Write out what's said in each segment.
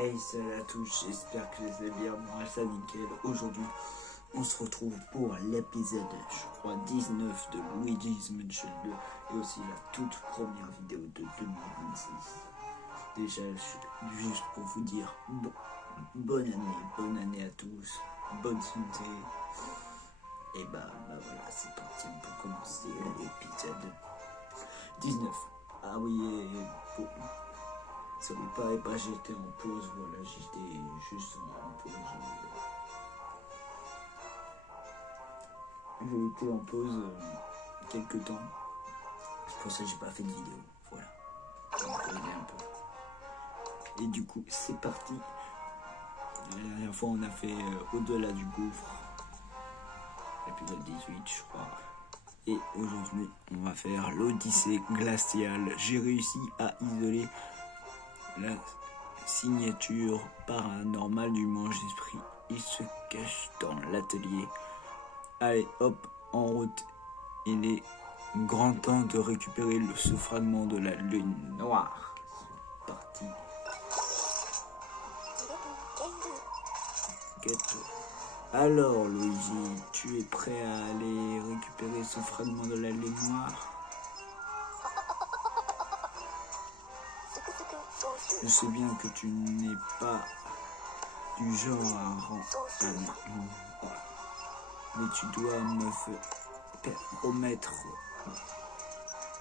Hey, salut à tous, j'espère que vous allez bien. Moi, ça nickel. Aujourd'hui, on se retrouve pour l'épisode, je crois, 19 de Luigi's Mansion 2 et aussi la toute première vidéo de 2026. Déjà, juste pour vous dire bonne année à tous, bonne santé. Et bah voilà, c'est parti pour commencer l'épisode 19. Ah oui, et bon. Ça vous paraît pas, j'étais en pause, voilà, j'étais juste en pause. J'ai été en pause quelques temps. C'est pour ça que j'ai pas fait de vidéo, voilà. Un peu. Et du coup, c'est parti. La dernière fois, on a fait Au-delà du gouffre, épisode 18, je crois. Et aujourd'hui, on va faire l'Odyssée glaciale. J'ai réussi à isoler la signature paranormale du mange-esprit. Il se cache dans l'atelier. Allez, hop, en route. Il est grand temps de récupérer ce fragment de la lune noire. C'est parti. Alors, Luigi, tu es prêt à aller récupérer ce fragment de la lune noire? Je sais bien que tu n'es pas du genre mais tu dois me promettre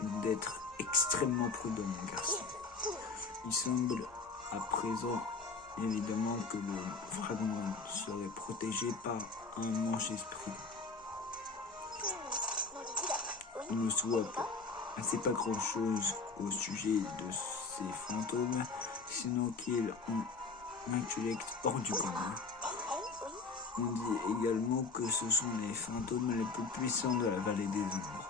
d'être extrêmement prudent, mon garçon. Il semble à présent évidemment que le fragment serait protégé par un mange-esprit. Il ne sait pas grand-chose au sujet de ces fantômes, sinon qu'ils ont un intellect hors du commun. On dit également que ce sont les fantômes les plus puissants de la vallée des ombres.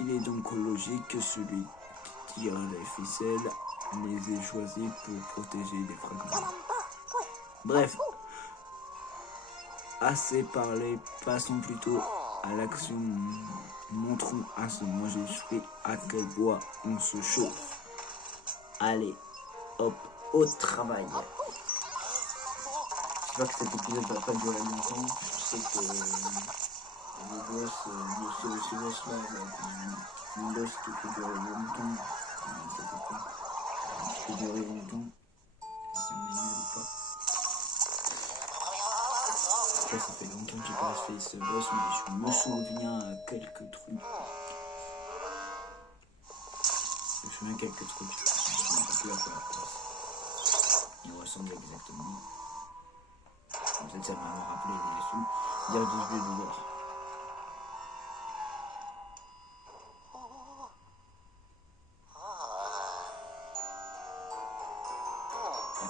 Il est donc logique que celui qui tire les ficelles les ait choisis pour protéger les fragments. Bref, assez parlé, passons plutôt à l'action. Montrons à ce mange-esprit à quel bois on se chauffe. Allez, hop, au travail. J'espère que cet épisode va pas durer longtemps. Je sais que le boss là, un boss qui peut durer longtemps. Qui peut durer longtemps. Si on est nul ou pas. Ça fait longtemps que j'ai pas fait ce boss, mais je me souviens quelques trucs. Je me souviens quelques trucs. Je me souviens plus à quoi la place. Il ressemble exactement. Peut-être ça va me rappeler les sous. Dire que je vais le voir.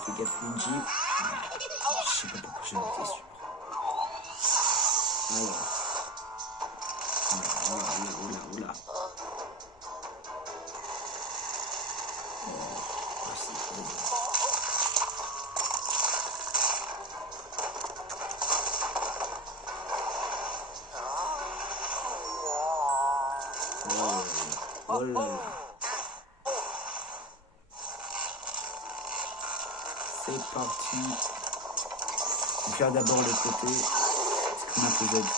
Fais gaffe, Luigi. Je sais pas pourquoi j'en étais sûr. Alors. Oula. Oh là là. C'est parti. On va faire d'abord le côté. Ce qu'on a fait d'abord.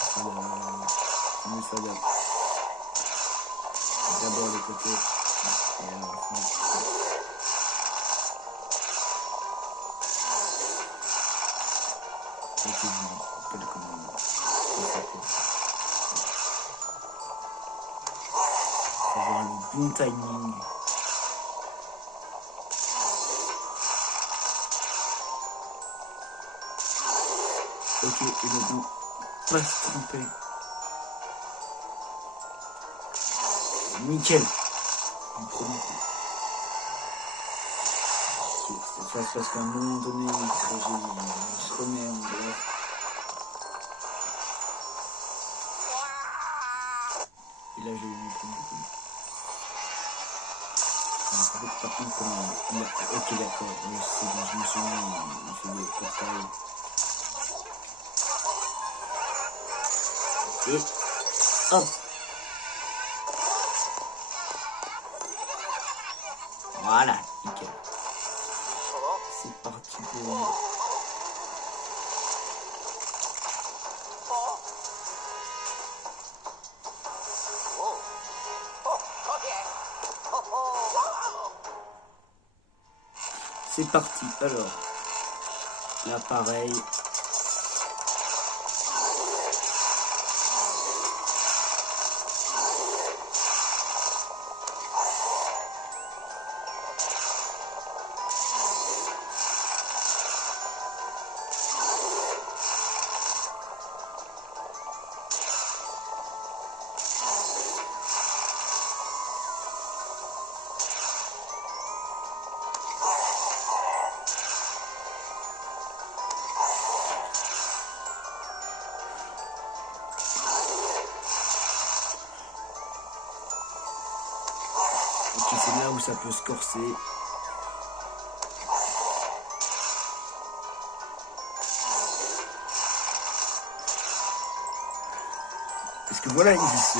D'abord le côté. Et à la fin. Ok, je me rappelle comment on fait quoi. Faut avoir le bon timing. Ok, et maintenant, pas se tromper. Nickel. Du premier coup. Cette phase parce qu'à un moment donné, il se remet en place. Et là, j'ai eu mon premier coup. Par contre, comment... Ok, d'accord. C'est bon, je me souviens, il fait des portails. Et hop. Voilà, nickel. C'est parti. Alors, là pareil. Ok, c'est là où ça peut se corser. Parce que voilà, il se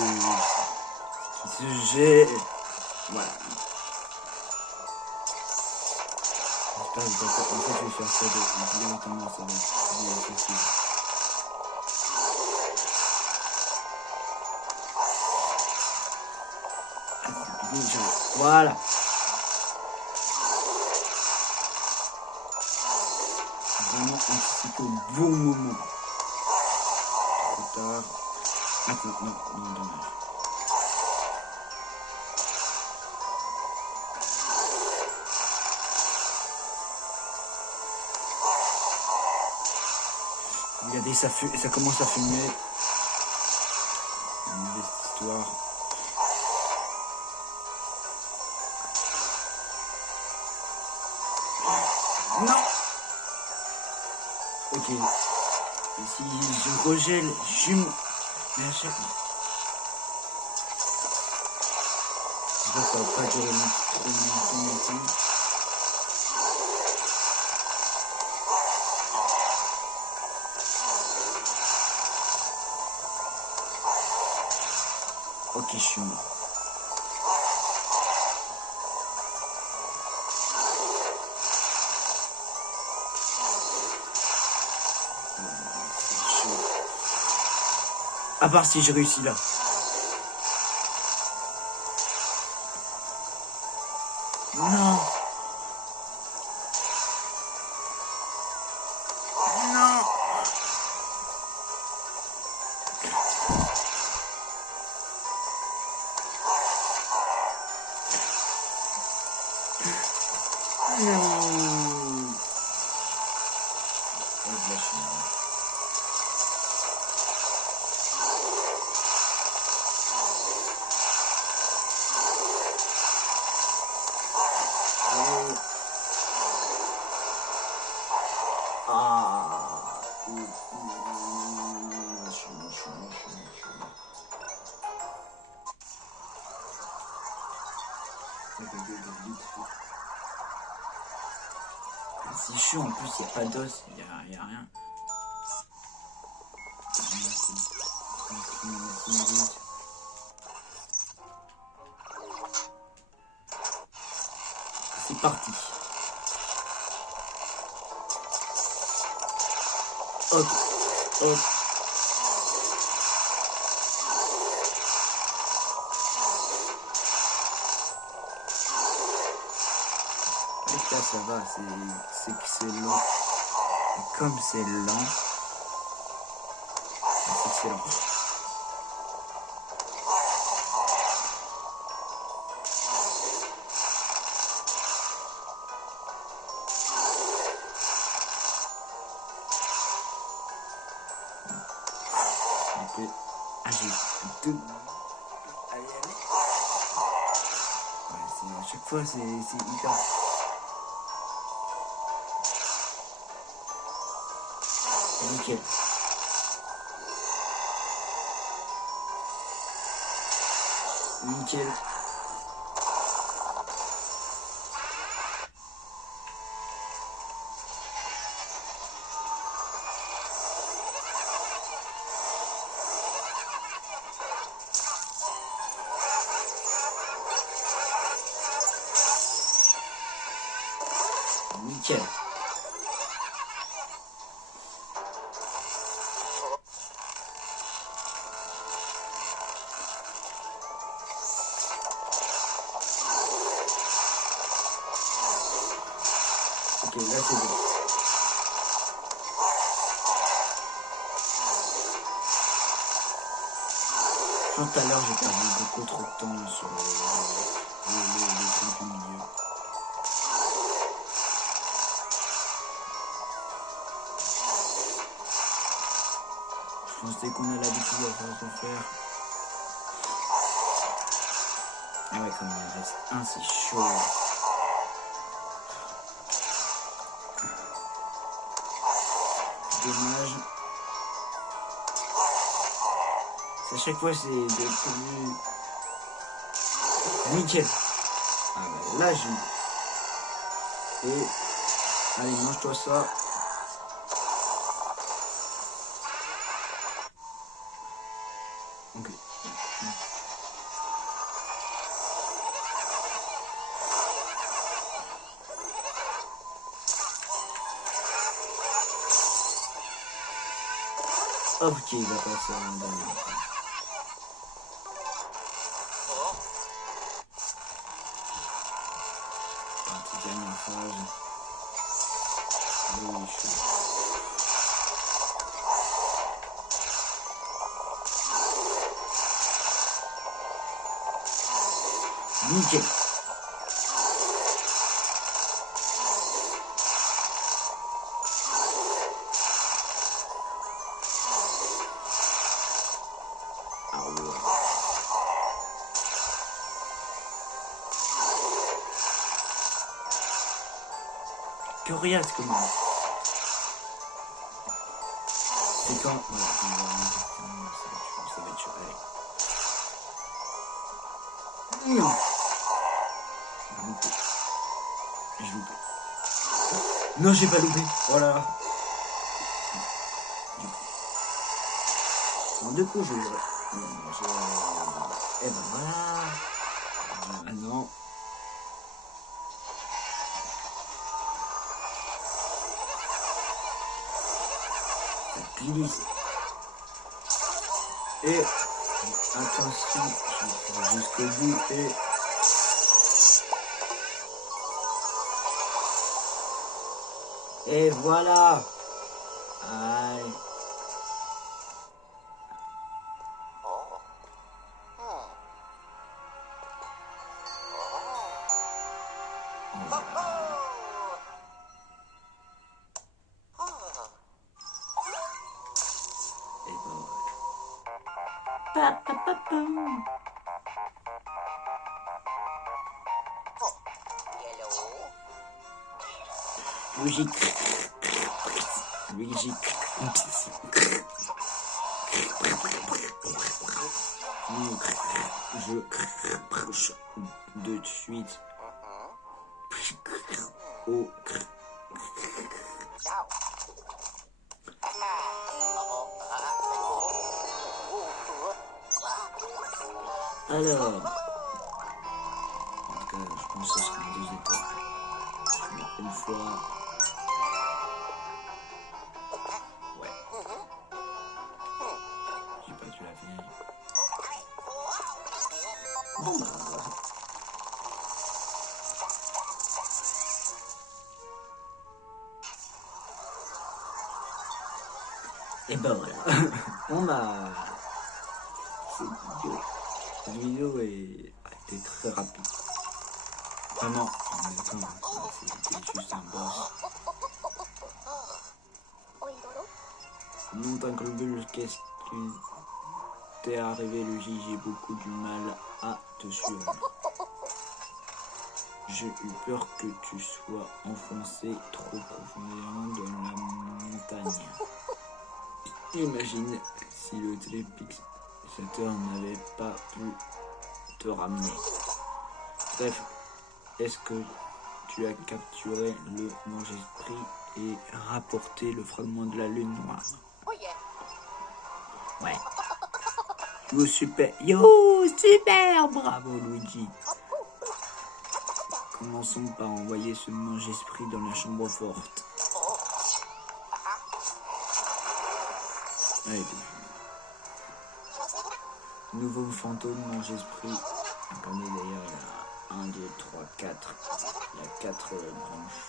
jette. Voilà. J'espère que en fait, je vais faire ça de directement, ça va être bien facile. Voilà. Vraiment anticiper au bon moment. Trop tard. Maintenant, non, dommage. Regardez, ça commence à fumer. Une mauvaise histoire. Non. Ok. Et si je regèle, bien sûr. J'espère que ça va pas durer trop longtemps non plus. Ok, je suis mort. À part si je réussis là. Non. Non. C'est chaud, en plus il n'y a pas d'os, il n'y a rien. C'est parti. Hop, hop. Et là ça va, c'est que c'est lent. Et comme c'est lent, c'est excellent. J'ai deux à y aller. Ouais, à chaque fois c'est hyper. Nickel. Nickel. Nickel. Ok, là c'est bon. Tout à l'heure, j'ai perdu beaucoup trop de temps sur les trucs du milieu. Je pensais qu'on a l'habitude à faire. Ah ouais, quand il reste un, c'est chaud. Dommage. À chaque fois, c'est de plus... Nickel. Ah bah là, j'ai... Et... Allez, mange-toi ça. Ok. Ok, il va passer en dernier. Partie dernière phase. Oui, je suis... Nickel. Ah ouais. Curious comment. C'est quand... Ouais, ça va être chaud. Allez. Non. J'ai loupé. Non, j'ai pas loupé. Voilà. En deux coups, je l'aurais. Et ben voilà. Ah non. Ça glisse. Et attention, je vais jusqu'au bout et voilà. Aïe. Et ben Luigi. Luigi. Je de suite au alors en tout cas je pense que ce sera un 2 étoiles une fois ouais j'ai pas dû la finir bon bah et ben voilà on a cette vidéo a été très rapide vraiment en même temps c'était juste un boss longtemps que le bulle qu'est-ce qui t'est arrivé Luigi, j'ai beaucoup du mal à te suivre. J'ai eu peur que tu sois enfoncé trop profondément dans la montagne. Imagine si le télépixateur n'avait pas pu te ramener. Bref, est-ce que tu as capturé le mange-esprit et rapporté le fragment de la lune noire? Ouais. Yo super, bravo Luigi. Commençons par envoyer ce mange-esprit dans la chambre forte. Allez, nouveau fantôme mange-esprit. Attendez d'ailleurs, il y a 1, 2, 3, 4. Il y a 4 branches.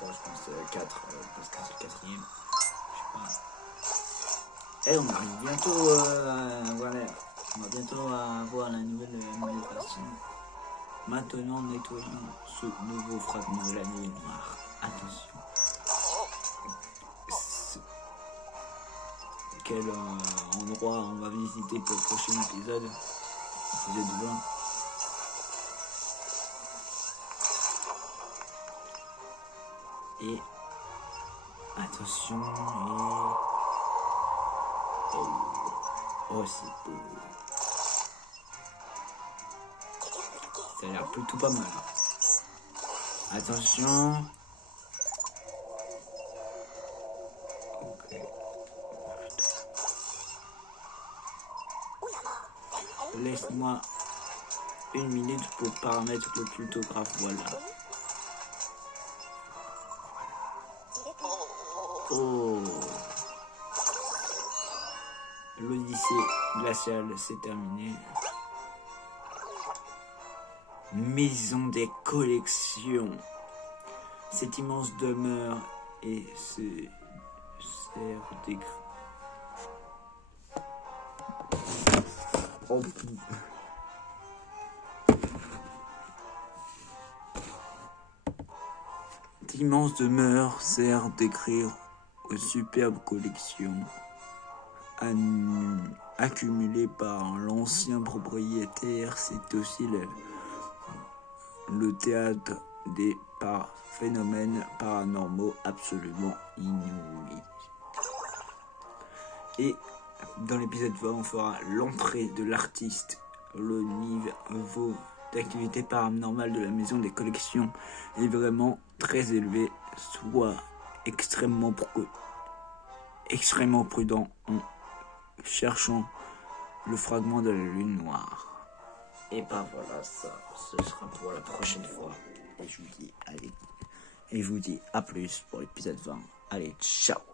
3, je pense 4, parce que c'est le 4e. Je sais pas. Et on arrive bientôt, voilà. On va bientôt avoir la nouvelle version. Maintenant, nettoyons ce nouveau fragment de la nuit noire. Attention. Quel endroit on va visiter pour le prochain épisode. Épisode 20. Et attention oh c'est beau. Ça a l'air plutôt pas mal. Attention. Ok. Laisse-moi 1 minute pour paramétrer le plutographe, voilà. Oh, l'Odyssée glaciale c'est terminé. Maison des collections. Cette immense demeure et se sert d'écran. Oh. L'immense demeure sert d'écrire aux superbes collections accumulées par l'ancien propriétaire. C'est aussi le théâtre des phénomènes paranormaux absolument inouïs. Et dans l'épisode 20, on fera l'entrée de l'artiste. Le niveau d'activité paranormale de la maison des collections est vraiment très élevé, soit extrêmement prudent en cherchant le fragment de la lune noire. Et ben voilà, ça ce sera pour la prochaine fois. Et je vous dis à plus pour l'épisode 20. Allez, ciao.